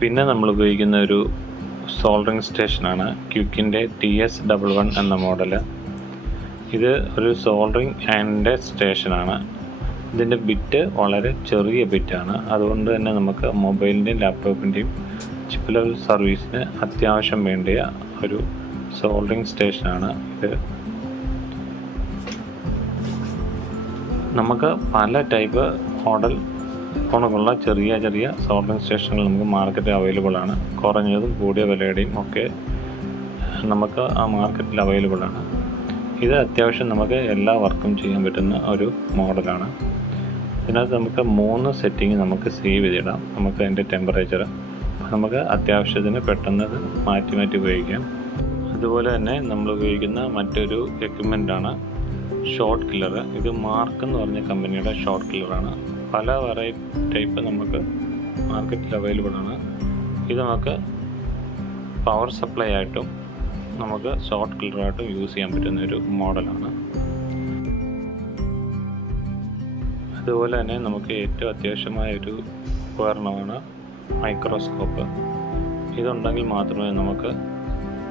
പിന്നെ നമ്മൾ ഉപയോഗിക്കുന്ന ഒരു സോൾഡറിങ് സ്റ്റേഷനാണ് ക്യുക്കിന്റെ ടി എസ് ഡബിൾ വൺ എന്ന മോഡൽ ഇത് ഒരു സോൾഡറിങ് ആൻഡ് സ്റ്റേഷനാണ് ഇതിന്റെ ബിറ്റ് വളരെ ചെറിയ ബിറ്റാണ് അതുകൊണ്ട് തന്നെ നമുക്ക് മൊബൈലിന്റെയും ലാപ്ടോപ്പിന്റെയും ചിപ്പ് ലെവൽ സർവീസിന് അത്യാവശ്യം വേണ്ടിയ ഒരു സോൾഡറിങ് സ്റ്റേഷനാണ് ഇത്. നമുക്ക് പല ടൈപ്പ് മോഡൽ ഫോണുകളുള്ള ചെറിയ ചെറിയ സോൾഡറിങ് സ്റ്റേഷനുകൾ നമുക്ക് മാർക്കറ്റിൽ അവൈലബിൾ ആണ്. കുറഞ്ഞതും കൂടിയ വിലയുടെയും ഒക്കെ നമുക്ക് ആ മാർക്കറ്റിൽ അവൈലബിൾ ആണ്. ഇത് അത്യാവശ്യം നമുക്ക് എല്ലാ വർക്കും ചെയ്യാൻ പറ്റുന്ന ഒരു മോഡലാണ് ഇതിനകത്ത് നമുക്ക് മൂന്ന് സെറ്റിംഗ് നമുക്ക് സേവ് ചെയ്തിടാം. നമുക്ക് അതിന്റെ ടെമ്പറേച്ചർ നമുക്ക് അത്യാവശ്യത്തിന് പെട്ടെന്ന് മാറ്റി മാറ്റി ഉപയോഗിക്കാം. അതുപോലെ തന്നെ നമ്മൾ ഉപയോഗിക്കുന്ന മറ്റൊരു എക്യുപ്മെന്റ് ആണ് ഷോർട്ട് കില്ലർ ഇത് മാർക്ക് എന്ന് പറഞ്ഞ കമ്പനിയുടെ ഷോർട്ട് കില്ലറാണ് പല വെറൈറ്റി ടൈപ്പ് നമുക്ക് മാർക്കറ്റിൽ അവൈലബിൾ ആണ്. ഇത് നമുക്ക് പവർ സപ്ലൈ ആയിട്ടും നമുക്ക് ഷോർട്ട് കില്ലറായിട്ടും യൂസ് ചെയ്യാൻ പറ്റുന്ന ഒരു മോഡലാണ് അതുപോലെ തന്നെ നമുക്ക് ഏറ്റവും അത്യാവശ്യമായ ഒരു ഉപകരണമാണ് മൈക്രോസ്കോപ്പ് ഇതുണ്ടെങ്കിൽ മാത്രമേ നമുക്ക്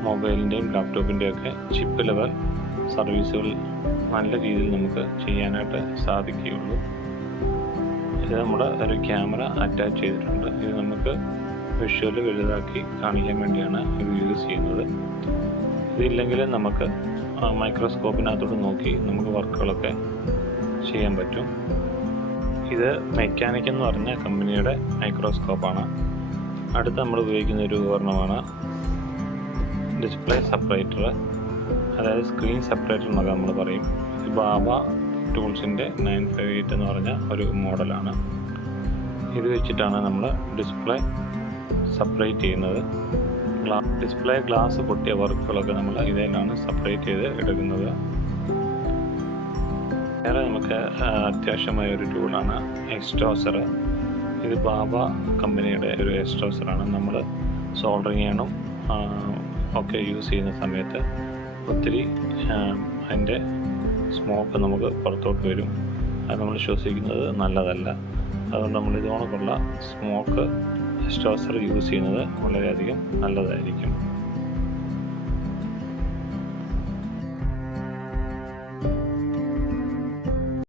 മൊബൈലിന്റെയും ലാപ്ടോപ്പിന്റെയും ഒക്കെ ചിപ്പ് ലെവൽ സർവീസുകൾ നല്ല രീതിയിൽ നമുക്ക് ചെയ്യാനായിട്ട് സാധിക്കുകയുള്ളൂ. ഇത് നമ്മുടെ ഒരു ക്യാമറ അറ്റാച്ച് ചെയ്തിട്ടുണ്ട്. ഇത് നമുക്ക് വിഷ്വൽ വലുതാക്കി കാണിക്കാൻ വേണ്ടിയാണ് ഇത് യൂസ് ചെയ്യുന്നത്. ഇതില്ലെങ്കിൽ നമുക്ക് മൈക്രോസ്കോപ്പിനകത്തോട്ട് നോക്കി നമുക്ക് വർക്കുകളൊക്കെ ചെയ്യാൻ പറ്റും. ഇത് മെക്കാനിക് എന്ന് പറഞ്ഞ കമ്പനിയുടെ മൈക്രോസ്കോപ്പാണ് അടുത്ത് നമ്മൾ ഉപയോഗിക്കുന്ന ഒരു ഉപകരണമാണ് ഡിസ്പ്ലേ സെപ്പറേറ്റർ അതായത് സ്ക്രീൻ സെപ്പറേറ്റർ എന്നൊക്കെ നമ്മൾ പറയും. ബാബ ടൂൾസിന്റെ നയൻ ഫൈവ് എയ്റ്റ് എന്ന് പറഞ്ഞ ഒരു മോഡലാണ്. ഇത് വെച്ചിട്ടാണ് നമ്മൾ ഡിസ്പ്ലേ സെപ്പറേറ്റ് ചെയ്യുന്നത്. ഡിസ്പ്ലേ ഗ്ലാസ് പൊട്ടിയ വർക്കുകളൊക്കെ നമ്മൾ ഇതിലാണ് സെപ്പറേറ്റ് ചെയ്ത് എടുക്കുന്നത്. വേറെ നമുക്ക് അത്യാവശ്യമായ ഒരു ടൂളാണ് എക്സ്ട്രോസർ ഇത് ബാബ കമ്പനിയുടെ ഒരു എക്സ്ട്രോസറാണ് നമ്മൾ സോൾഡറിങ് ചെയ്യണം ഒക്കെ യൂസ് ചെയ്യുന്ന സമയത്ത് ഒത്തിരി അതിന്റെ സ്മോക്ക് നമുക്ക് പുറത്തോട്ട് വരും. അത് നമ്മൾ ശ്വസിക്കുന്നത് നല്ലതല്ല. അതുകൊണ്ട് നമ്മൾ ഇതുകൊണ്ടുള്ള സ്മോക്ക് എക്സ്ട്രോസർ യൂസ് ചെയ്യുന്നത് വളരെയധികം നല്ലതായിരിക്കും.